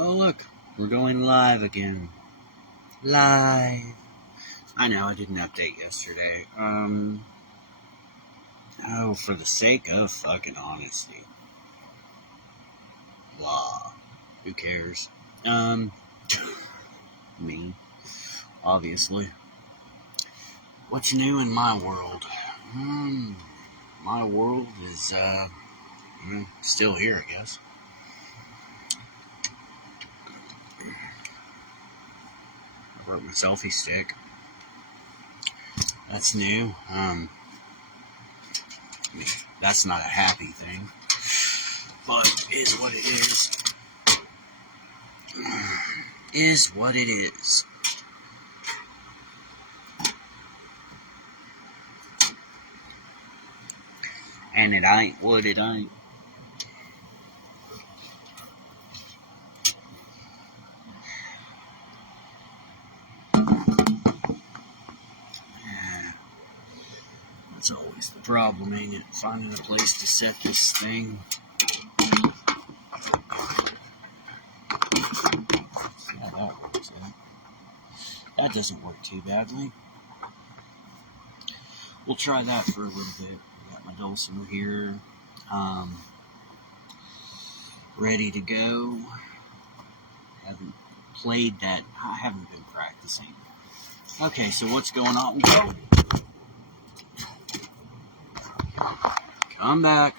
Oh look, we're going live again. Live. I know I didn't update yesterday. For the sake of fucking honesty. Blah. Who cares? Me. Obviously. What's new in my world? My world is, still here, I guess. I broke my selfie stick. That's new. That's not a happy thing. But is what it is. Is what it is. And it ain't what it ain't. Yeah. That's always the problem, ain't it? Finding a place to set this thing. Yeah, that works, yeah. That doesn't work too badly. We'll try that for a little bit. We got my dulcimer here, ready to go. Haven't played that. I haven't been practicing. Okay, so what's going on? Go. Come back.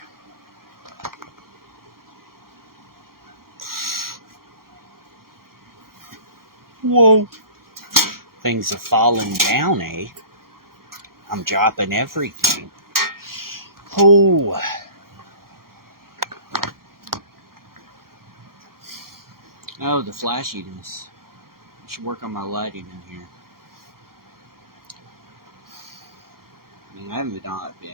Whoa. Things have fallen down, eh? I'm dropping everything. Oh. Oh, the flashiness. I should work on my lighting in here. I mean, I have not been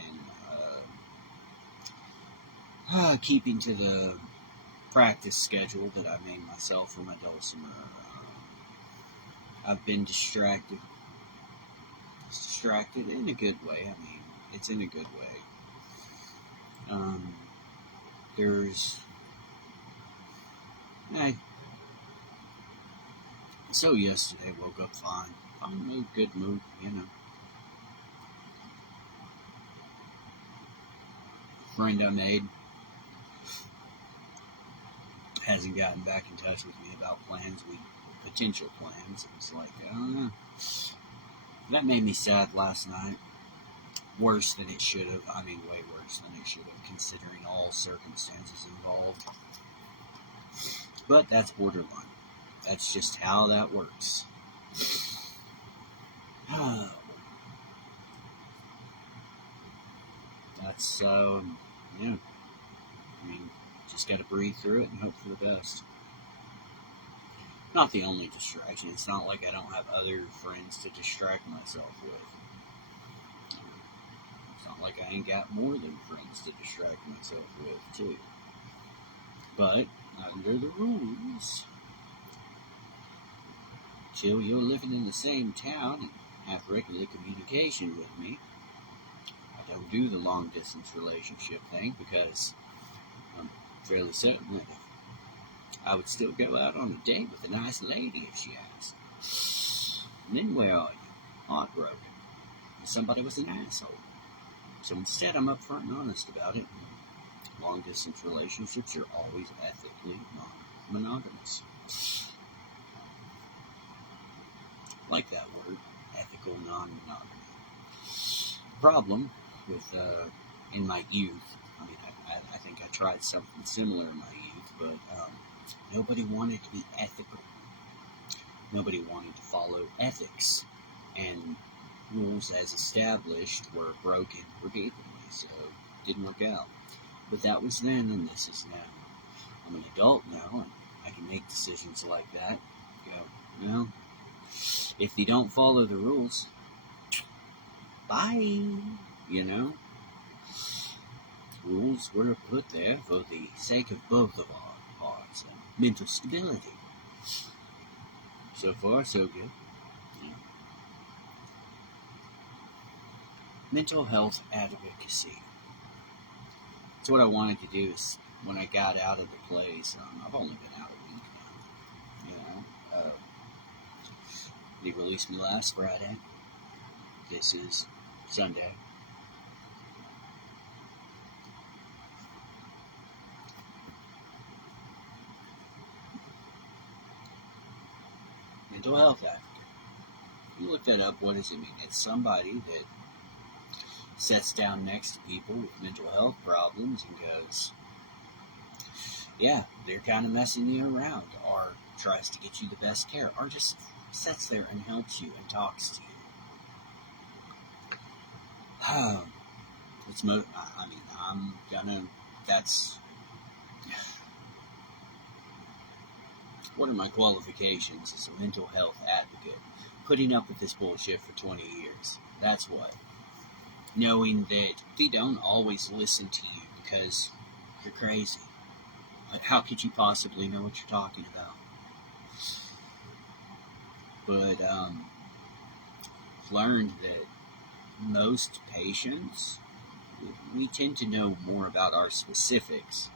keeping to the practice schedule that I made myself for my dulcimer. I've been distracted. It's distracted in a good way. I mean, it's in a good way. So yesterday woke up fine. Fine mood, good mood, you know. Friend I made hasn't gotten back in touch with me about potential plans. It's like, I don't know. That made me sad last night. Worse than it should have. I mean, way worse than it should have, considering all circumstances involved. But that's borderline. That's just how that works. That's, yeah. I mean, just gotta breathe through it and hope for the best. Not the only distraction. It's not like I don't have other friends to distract myself with. It's not like I ain't got more than friends to distract myself with, too. But, under the rules, till you're living in the same town and have regular communication with me, I don't do the long-distance relationship thing because I'm fairly certain that I would still go out on a date with a nice lady if she asked. And then where are you? Heartbroken. Somebody was an asshole. So instead, I'm upfront and honest about it. Long-distance relationships are always ethically non-monogamous. Like that word, ethical non-monogamy. Problem with, in my youth, I mean, I think I tried something similar in my youth, but nobody wanted to be ethical. Nobody wanted to follow ethics. And rules as established were broken repeatedly, so it didn't work out. But that was then, and this is now. I'm an adult now, and I can make decisions like that. Well, if you don't follow the rules, bye, you know? Rules were put there for the sake of both of our hearts and mental stability. So far, so good. Yeah. Mental health advocacy. That's what I wanted to do is when I got out of the place. I've only been out a week now. They released me last Friday. This is Sunday. Mental health advocate. You look that up, what does it mean? It's somebody that sits down next to people with mental health problems and goes, yeah, they're kind of messing you around, or tries to get you the best care, or just sits there and helps you and talks to you. That's one of my qualifications as a mental health advocate. Putting up with this bullshit for 20 years. That's what. Knowing that they don't always listen to you because you're crazy. Like, how could you possibly know what you're talking about? But, learned that most patients, we tend to know more about our specifics.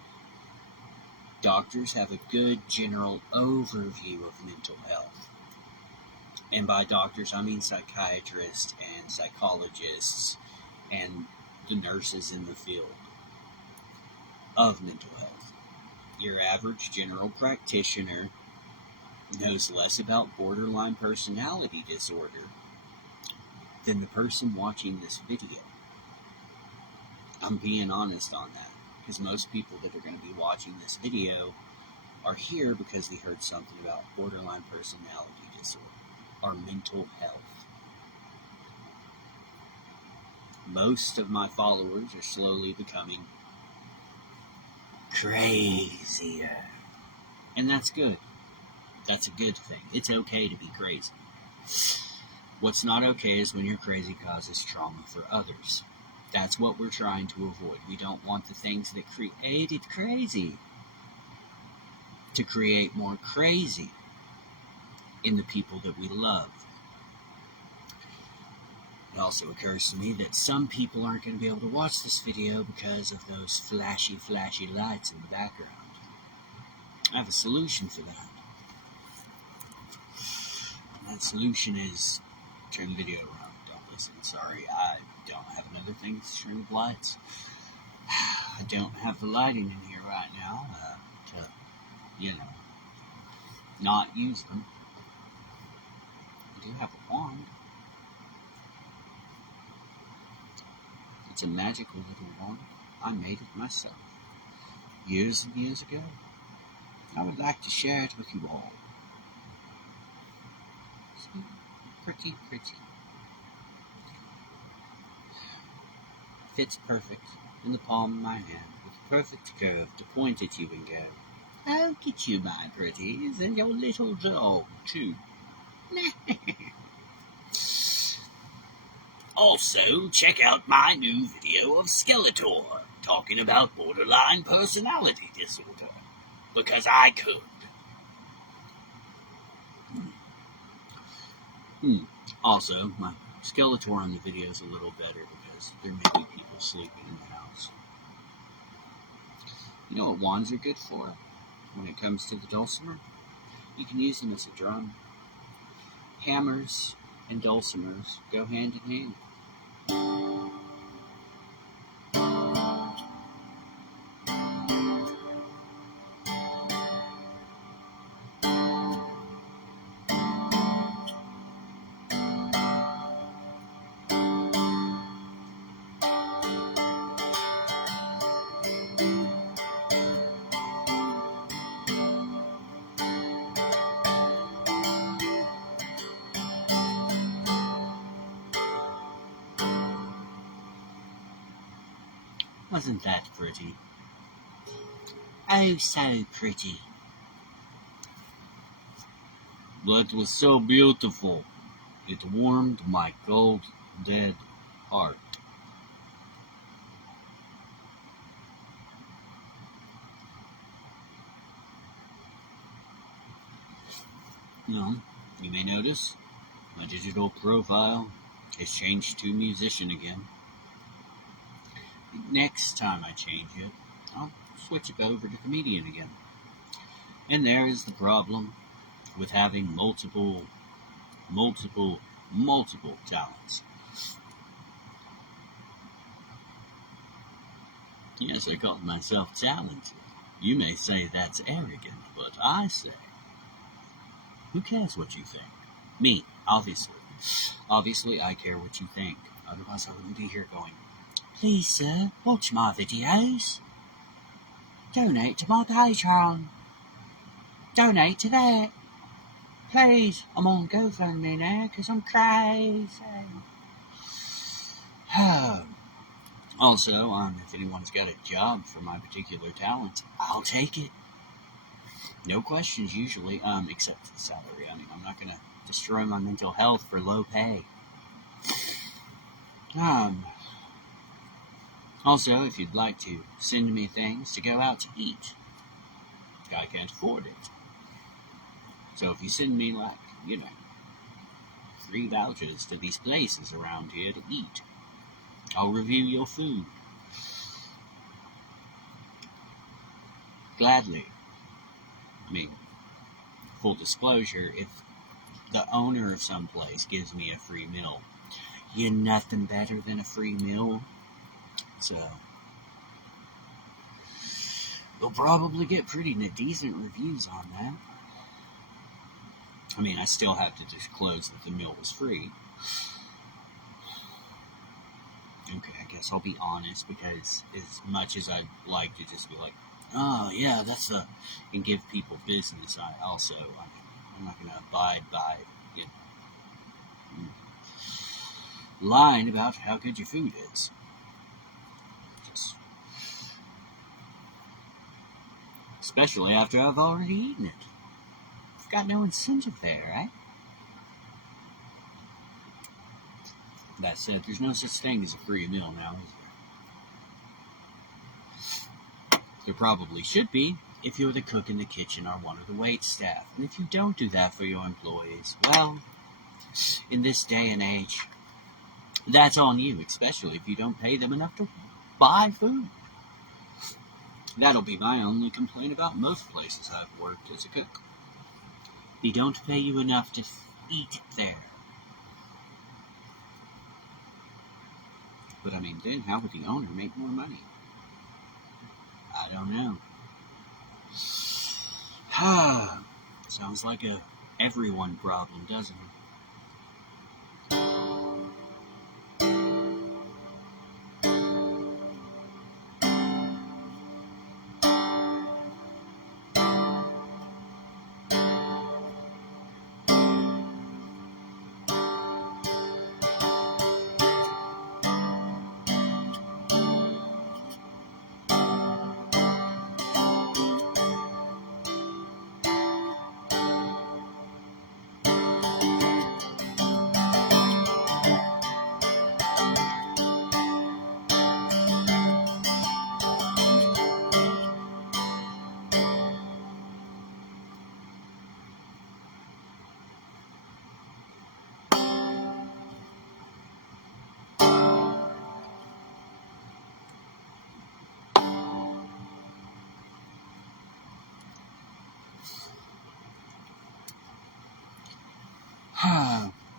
Doctors have a good general overview of mental health. And by doctors, I mean psychiatrists and psychologists and the nurses in the field of mental health. Your average general practitioner knows less about borderline personality disorder than the person watching this video. I'm being honest on that, because most people that are going to be watching this video are here because they heard something about borderline personality disorder or mental health. Most of my followers are slowly becoming crazier. And that's good. That's a good thing. It's okay to be crazy. What's not okay is when your crazy causes trauma for others. That's what we're trying to avoid. We don't want the things that created crazy to create more crazy in the people that we love. It also occurs to me that some people aren't going to be able to watch this video because of those flashy lights in the background. I have a solution for that. And that solution is turn the video around. Don't listen. Sorry, I don't have another thing to turn the lights. I don't have the lighting in here right now to, not use them. I do have a wand. It's a magical little wand. I made it myself years and years ago. I would like to share it with you all. So pretty. Fits perfect in the palm of my hand with a perfect curve to point at you and go, "Look at you, my pretties, and your little dog, too." Also, check out my new video of Skeletor talking about borderline personality disorder, because I could. Also, my Skeletor on the video is a little better because there may be people sleeping in the house. You know what wands are good for when it comes to the dulcimer? You can use them as a drum. Hammers and dulcimers go hand in hand. Wasn't that pretty? Oh, so pretty. That was so beautiful. It warmed my cold, dead heart. You may notice my digital profile has changed to musician again. Next time I change it, I'll switch it over to comedian again. And there is the problem with having multiple multiple talents. Yes, I call myself talented. You may say that's arrogant, but I say, who cares what you think? Me, obviously. Obviously, I care what you think. Otherwise, I wouldn't be here going, please, sir, watch my videos. Donate to my Patreon. Donate to that. Please, I'm on GoFundMe now because I'm crazy. Also, if anyone's got a job for my particular talent, I'll take it. No questions usually, except for the salary. I mean, I'm not going to destroy my mental health for low pay. Also, if you'd like to send me things to go out to eat, I can't afford it. So if you send me, free vouchers to these places around here to eat, I'll review your food. Gladly. I mean, full disclosure, if the owner of some place gives me a free meal, you're nothing better than a free meal. So, you'll probably get pretty decent reviews on that. I mean, I still have to disclose that the meal was free. Okay, I guess I'll be honest, because as much as I'd like to just be like, oh, yeah, and give people business, I'm not going to abide by, lying about how good your food is. Especially after I've already eaten it. I've got no incentive there, right? That said, there's no such thing as a free meal now, is there? There probably should be if you're the cook in the kitchen or one of the wait staff. And if you don't do that for your employees, well, in this day and age, that's on you, especially if you don't pay them enough to buy food. That'll be my only complaint about most places I've worked as a cook. They don't pay you enough to eat there. But I mean, then how would the owner make more money? I don't know. Sounds like a everyone problem, doesn't it?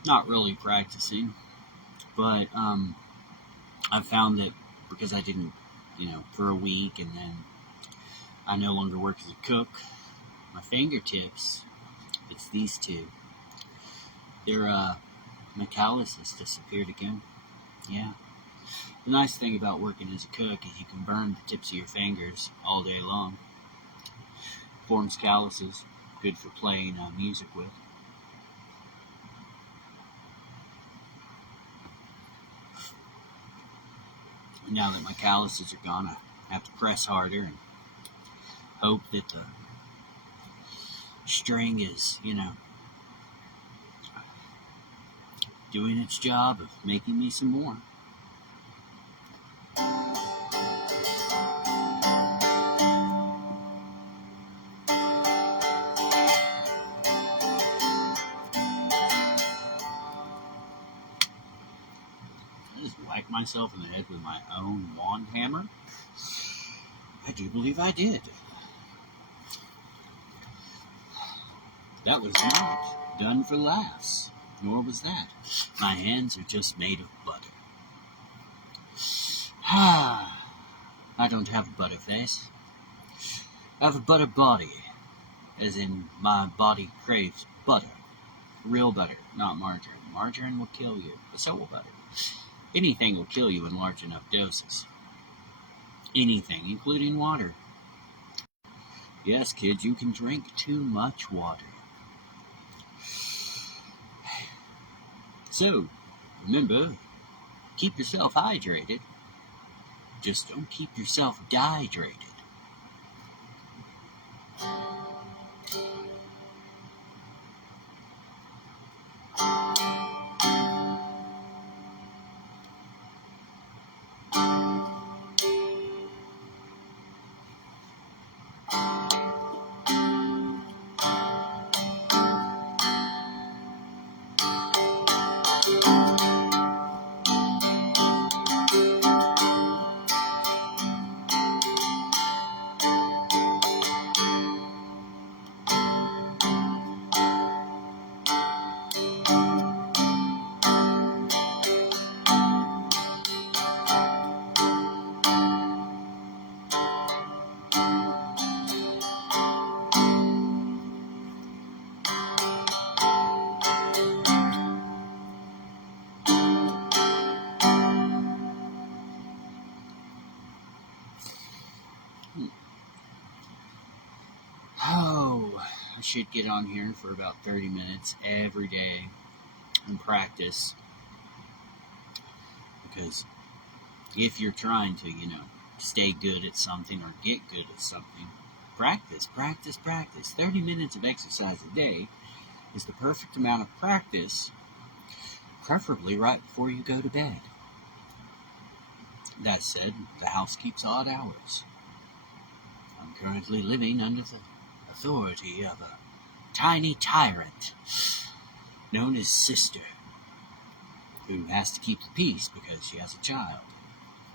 Not really practicing, but I've found that because I didn't, for a week, and then I no longer work as a cook, my fingertips, it's these two, my calluses disappeared again. Yeah. The nice thing about working as a cook is you can burn the tips of your fingers all day long. Forms calluses, good for playing music with. Now that my calluses are gone, I have to press harder and hope that the string is, doing its job of making me some more. Whack myself in the head with my own wand hammer? I do believe I did. That was not done for laughs. nor was that. My hands are just made of butter. I don't have a butter face. I have a butter body, as in my body craves butter. Real butter, not margarine. Margarine will kill you, but so will butter. Anything will kill you in large enough doses. Anything, including water. Yes, kids, you can drink too much water. So, remember, keep yourself hydrated. Just don't keep yourself dehydrated. Oh, I should get on here for about 30 minutes every day and practice. Because if you're trying to, stay good at something or get good at something, practice. 30 minutes of exercise a day is the perfect amount of practice, preferably right before you go to bed. That said, the house keeps odd hours. I'm currently living under the authority of a tiny tyrant known as Sister, who has to keep the peace because she has a child.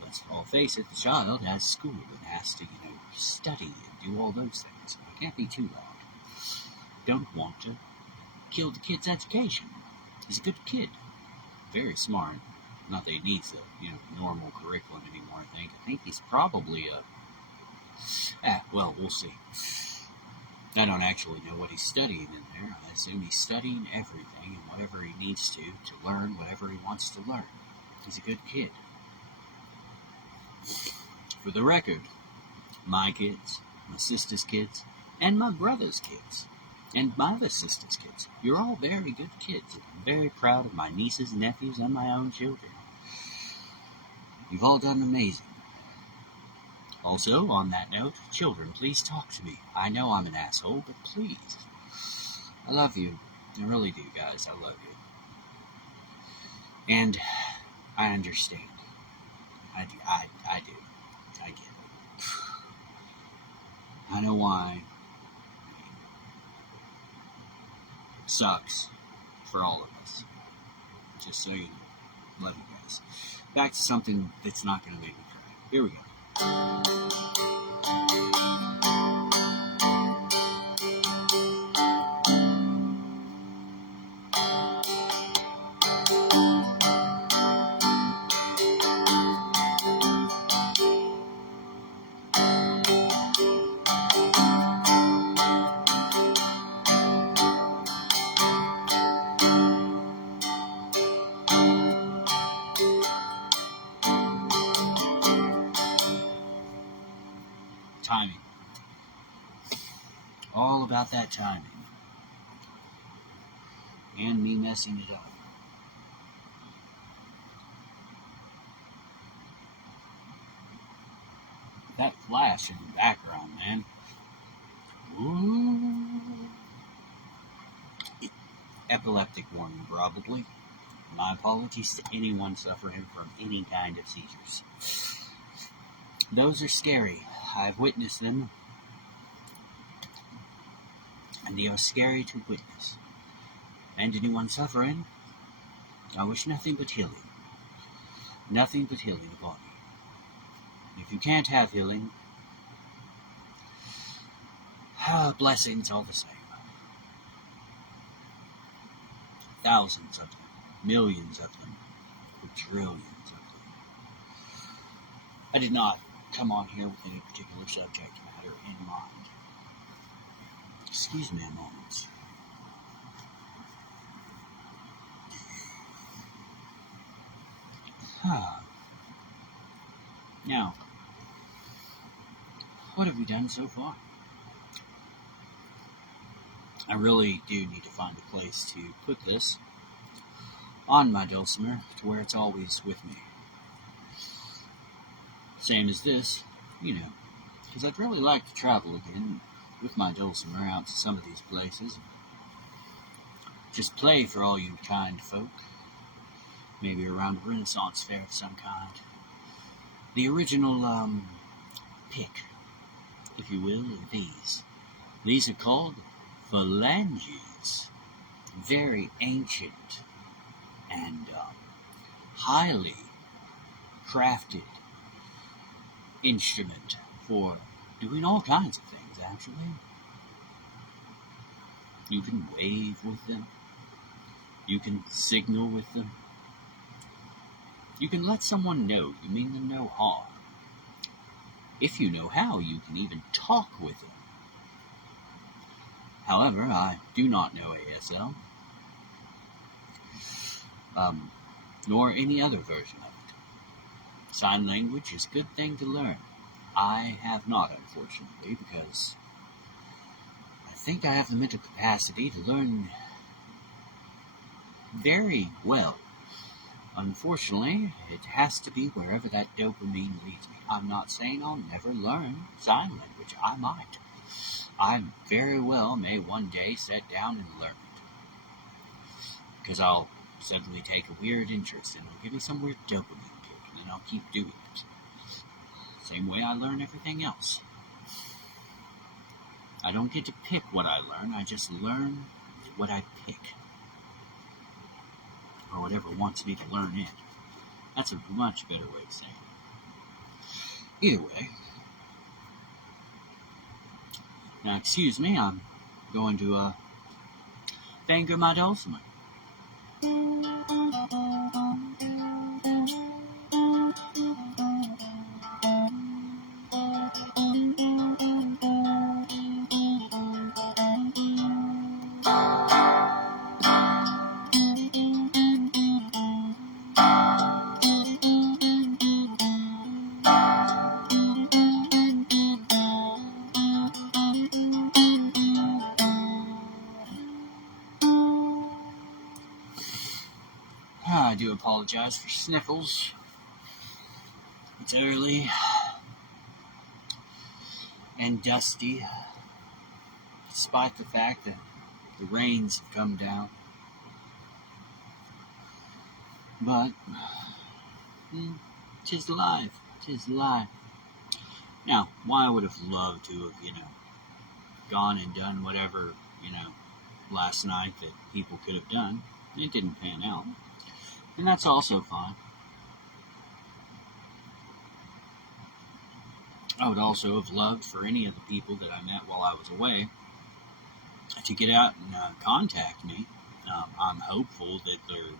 Let's all face it, the child has school and has to, study and do all those things. I can't be too loud. Don't want to kill the kid's education. He's a good kid. Very smart. Not that he needs the, normal curriculum anymore, I think he's probably we'll see. I don't actually know what he's studying in there. I assume he's studying everything and whatever he needs to learn whatever he wants to learn. He's a good kid. For the record, my kids, my sister's kids, and my brother's kids, and my other sister's kids, you're all very good kids. I'm very proud of my nieces, nephews, and my own children. You've all done amazing. Also, on that note, children, please talk to me. I know I'm an asshole, but please. I love you. I really do, guys. I love you. And I understand. I do. I get it. I know why. It sucks for all of us. Just so you know. Love you guys. Back to something that's not going to make me cry. Here we go. Timing. All about that timing. And me messing it up. That flash in the background, man. Ooh. Epileptic warning, probably. My apologies to anyone suffering from any kind of seizures. Those are scary. I've witnessed them. And they are scary to witness. And anyone suffering, I wish nothing but healing. Nothing but healing upon you. If you can't have healing, blessings all the same. thousands of them, millions of them, quadrillions of them. I did not come on here with any particular subject matter in mind. Excuse me a moment. Now, what have we done so far? I really do need to find a place to put this on my dulcimer to where it's always with me. Same as this, because I'd really like to travel again with my dulcimer out to some of these places. Just play for all you kind folk. Maybe around a Renaissance fair of some kind. The original, pick, if you will, of these. These are called phalanges. Very ancient and highly crafted instrument for doing all kinds of things, actually. You can wave with them. You can signal with them. You can let someone know you mean them no harm. If you know how, you can even talk with them. However, I do not know ASL, nor any other version of it. Sign language is a good thing to learn. I have not, unfortunately, because I think I have the mental capacity to learn very well. Unfortunately, it has to be wherever that dopamine leads me. I'm not saying I'll never learn sign language. I might. I very well may one day sit down and learn it. Because I'll suddenly take a weird interest and it'll give me some weird dopamine kick, and then I'll keep doing it. Same way I learn everything else. I don't get to pick what I learn, I just learn what I pick. Or whatever wants me to learn it. That's a much better way to say it. Either way. Now, excuse me, I'm going to, finger my dulcimer. I do apologize for sniffles. It's early and dusty, despite the fact that the rains have come down. But, 'tis life, 'tis life. Now, why I would have loved to have, gone and done whatever, last night that people could have done, it didn't pan out. And that's also fine. I would also have loved for any of the people that I met while I was away to get out and contact me. I'm hopeful that they're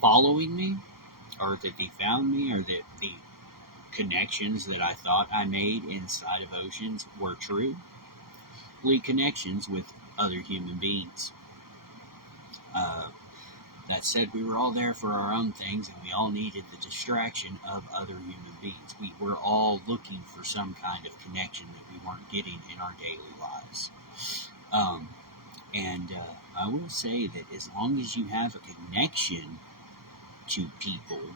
following me, or that they found me, or that the connections that I thought I made inside of Oceans were true. Connections with other human beings. That said, we were all there for our own things, and we all needed the distraction of other human beings. We were all looking for some kind of connection that we weren't getting in our daily lives. I will say that as long as you have a connection to people,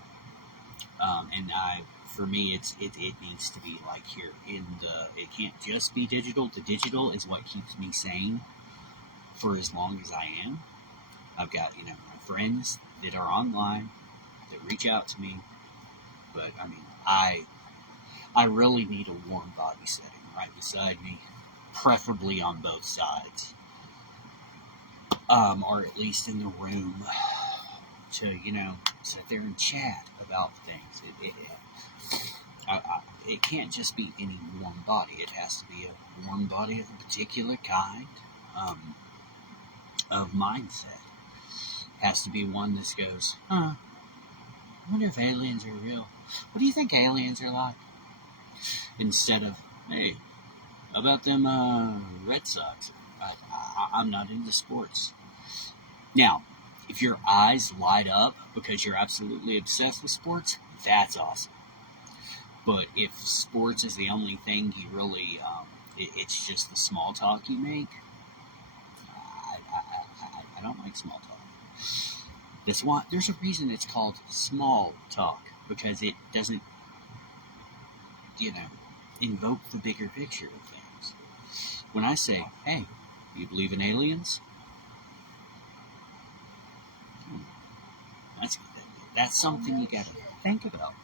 for me, it needs to be like here it can't just be digital. The digital is what keeps me sane for as long as I am. I've got, my friends that are online that reach out to me, but I really need a warm body setting right beside me, preferably on both sides, or at least in the room to, sit there and chat about things. It can't just be any warm body. It has to be a warm body of a particular kind of mindset. has to be one that goes, I wonder if aliens are real. What do you think aliens are like? Instead of, hey, how about them Red Sox? I'm not into sports. Now, if your eyes light up because you're absolutely obsessed with sports, that's awesome. But if sports is the only thing you really, it's just the small talk you make, I don't like small talk. That's why there's a reason it's called small talk, because it doesn't, invoke the bigger picture of things. When I say, hey, you believe in aliens? That's something you gotta think about.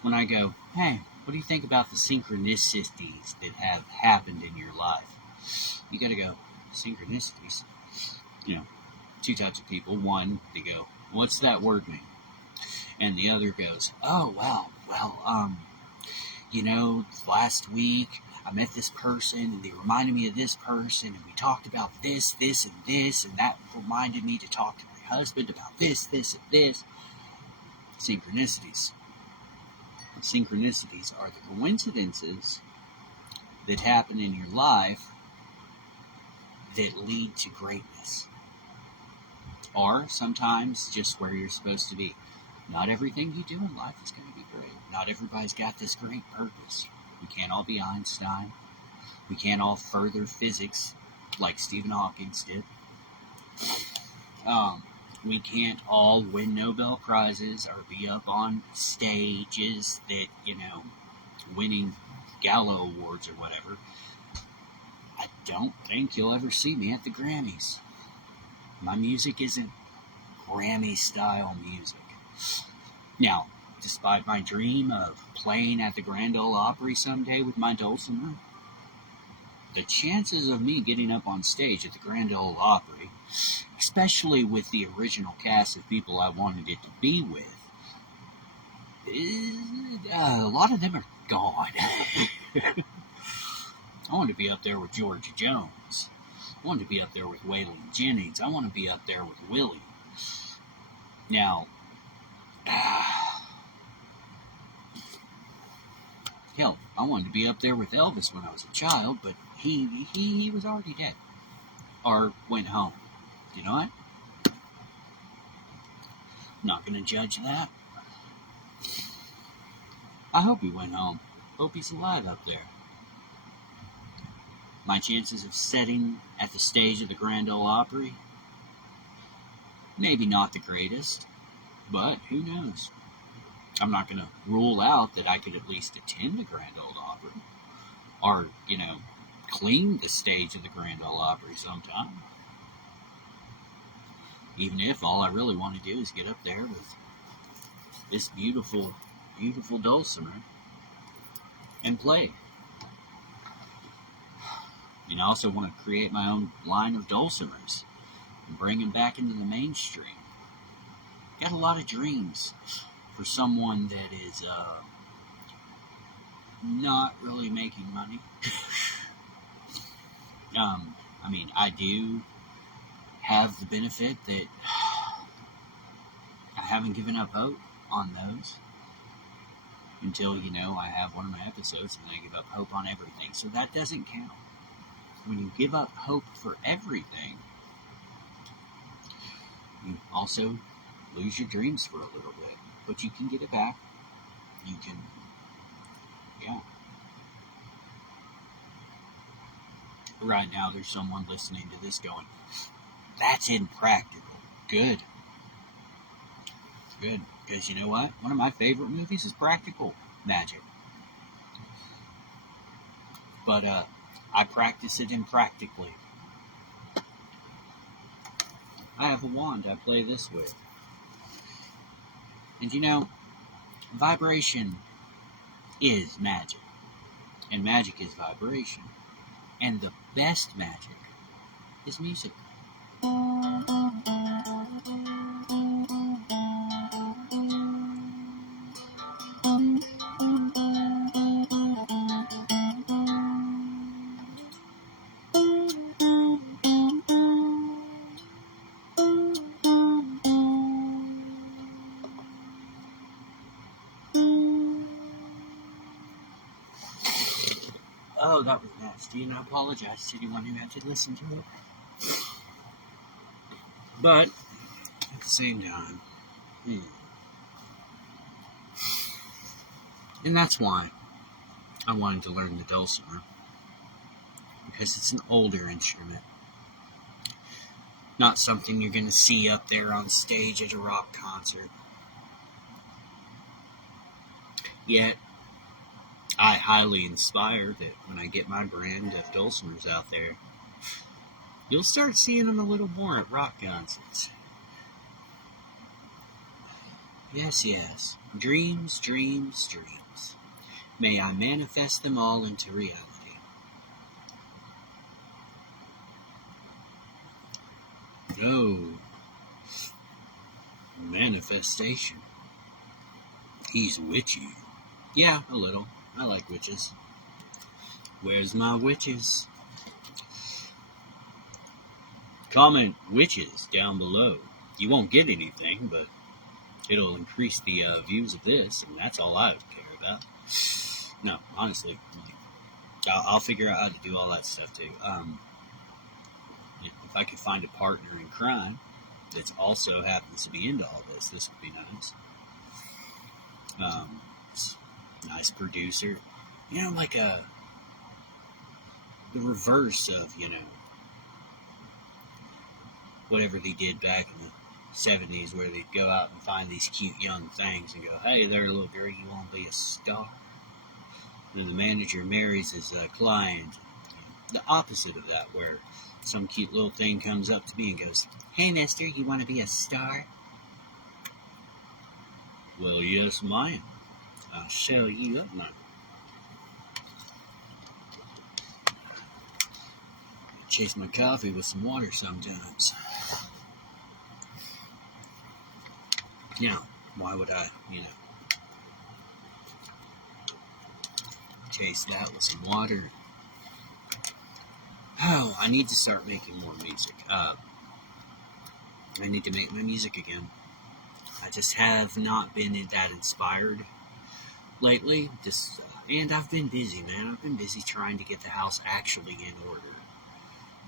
When I go, hey, what do you think about the synchronicities that have happened in your life? You gotta go, synchronicities? Two types of people. One, they go, what's that word mean? And the other goes, oh, wow, well, last week I met this person and they reminded me of this person and we talked about this, and this, and that reminded me to talk to my husband about this, and this. Synchronicities. Synchronicities are the coincidences that happen in your life that lead to greatness. Or sometimes just where you're supposed to be. Not everything you do in life is going to be great. Not everybody's got this great purpose. We can't all be Einstein. We can't all further physics like Stephen Hawking did. We can't all win Nobel Prizes or be up on stages that, winning Gala Awards or whatever. I don't think you'll ever see me at the Grammys. My music isn't Grammy-style music. Now, despite my dream of playing at the Grand Ole Opry someday with my dulcimer, the chances of me getting up on stage at the Grand Ole Opry, especially with the original cast of people I wanted it to be with, a lot of them are gone. I want to be up there with George Jones. I want to be up there with Waylon Jennings. I want to be up there with Willie. Now, hell, I wanted to be up there with Elvis when I was a child, but he was already dead. Or went home. You know what? I'm not going to judge that. I hope he went home. Hope he's alive up there. My chances of sitting at the stage of the Grand Ole Opry, maybe not the greatest, but who knows? I'm not going to rule out that I could at least attend the Grand Ole Opry, or, clean the stage of the Grand Ole Opry sometime. Even if all I really want to do is get up there with this beautiful, beautiful dulcimer and play. I also want to create my own line of dulcimers and bring them back into the mainstream. Got a lot of dreams for someone that is not really making money. I do have the benefit that I haven't given up hope on those until, I have one of my episodes and I give up hope on everything. So that doesn't count. When you give up hope for everything, you also lose your dreams for a little bit. But you can get it back. You can, Right now, there's someone listening to this going, that's impractical. Good. Because you know what? One of my favorite movies is Practical Magic. But, I practice it impractically. I have a wand I play this with. And vibration is magic. And magic is vibration. And the best magic is music. Oh, that was nasty, and I apologize to anyone who had to listen to it. But at the same time, and that's why I wanted to learn the dulcimer, because it's an older instrument. Not something you're going to see up there on stage at a rock concert. Yet, I highly inspire that when I get my brand of dulcimers out there, you'll start seeing them a little more at rock concerts. Yes, yes. Dreams, dreams, dreams. May I manifest them all into reality. Oh, manifestation. He's witchy. Yeah, a little. I like witches. Where's my witches? Comment witches down below. You won't get anything, but it'll increase the views of this, and that's all I care about. No, honestly, I'll figure out how to do all that stuff too. If I could find a partner in crime that also happens to be into all this would be nice. Nice producer. Like the reverse of, whatever they did back in the 70s, where they'd go out and find these cute young things and go, hey there, little girl, you want to be a star? And the manager marries his client. The opposite of that, where some cute little thing comes up to me and goes, hey mister, you want to be a star? Well, yes ma'am. I'll show you up now. Chase my coffee with some water sometimes. Why would I, chase that with some water? Oh, I need to start making more music. I need to make my music again. I just have not been that inspired lately. And I've been busy, man. I've been busy trying to get the house actually in order.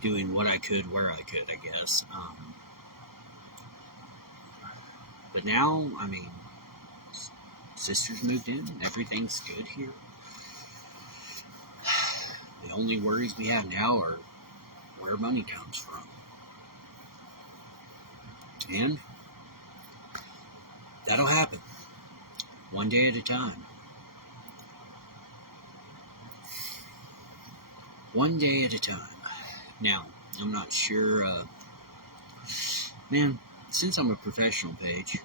Doing what I could where I could, I guess. But now, sister's moved in. Everything's good here. The only worries we have now are where money comes from. And that'll happen. One day at a time. One day at a time. Now, I'm not sure, since I'm a professional page,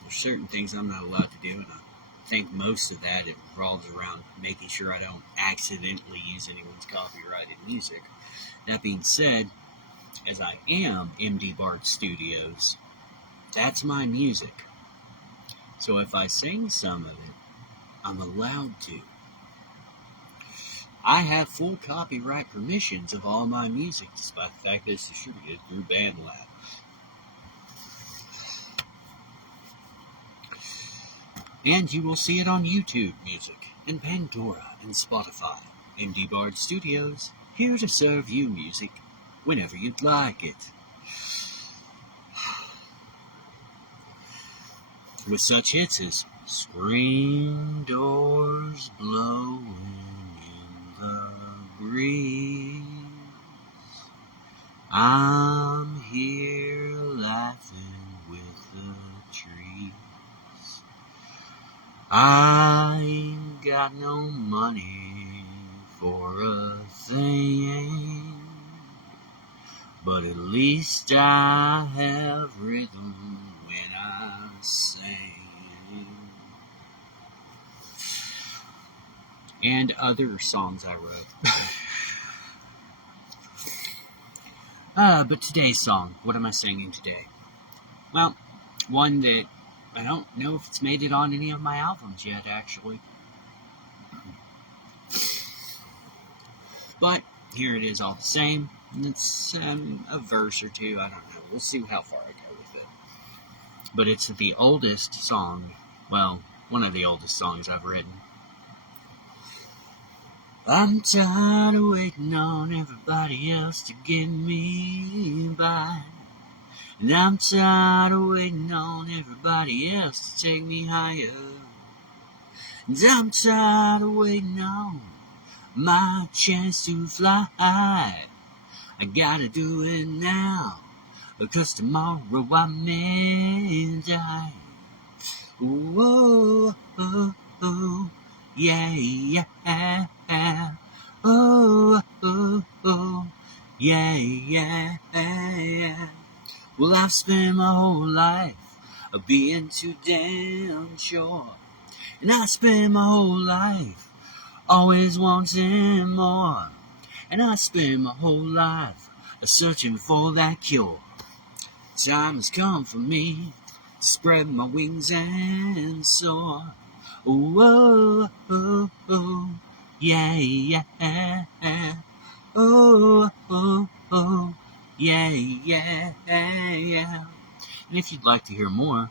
there's certain things I'm not allowed to do, and I think most of that it revolves around making sure I don't accidentally use anyone's copyrighted music. That being said, as I am MD Bard Studios, that's my music. So if I sing some of it, I'm allowed to. I have full copyright permissions of all my music, despite the fact that it's distributed through BandLab. And you will see it on YouTube Music, and Pandora, and Spotify. MD Bard Studios, here to serve you music whenever you'd like it. With such hits as Screen Doors Blowing in the Breeze, I'm here laughing with the trees. I ain't got no money for a thing, but at least I have rhythm when I sing. And other songs I wrote. But today's song, what am I singing today? Well, one that I don't know if it's made it on any of my albums yet, actually. But here it is all the same. And it's a verse or two, I don't know. We'll see how far I go with it. But it's the oldest song, well, one of the oldest songs I've written. I'm tired of waiting on everybody else to get me by. And I'm tired of waiting on everybody else to take me higher. And I'm tired of waiting on my chance to fly. I gotta do it now, because tomorrow I may die. Whoa, oh, oh, yeah, yeah. Oh, oh, oh, yeah, yeah. Well, I've spent my whole life being too damn sure. And I spent my whole life always wanting more. And I spent my whole life searching for that cure. Time has come for me to spread my wings and soar. Oh, oh, oh, yeah, yeah. Oh, oh, oh, yeah, yeah. And if you'd like to hear more,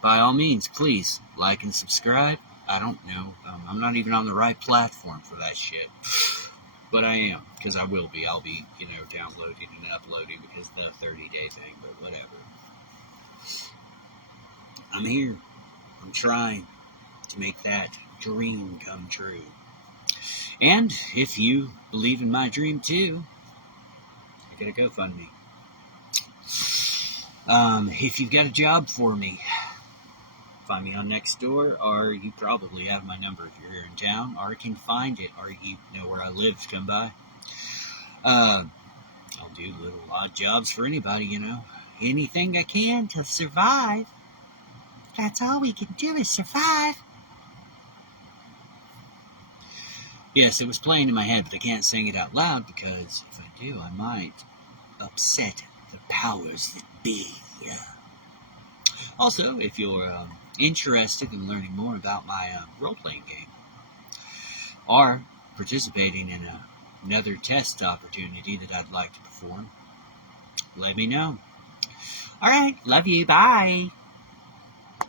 by all means, please like and subscribe. I don't know. I'm not even on the right platform for that shit. But I am, because I will be. I'll be, downloading and uploading because of the 30-day thing, but whatever. I'm here. I'm trying to make that dream come true. And if you believe in my dream too, I gotta GoFundMe. If you've got a job for me, find me on Nextdoor, or you probably have my number if you're here in town, or can find it, or you know where I live, come by. I'll do little odd jobs for anybody, Anything I can to survive. That's all we can do is survive. Yes, it was playing in my head, but I can't sing it out loud because if I do, I might upset the powers that be. Also, if you're interested in learning more about my role-playing game or participating in another test opportunity that I'd like to perform, let me know. All right, love you, bye.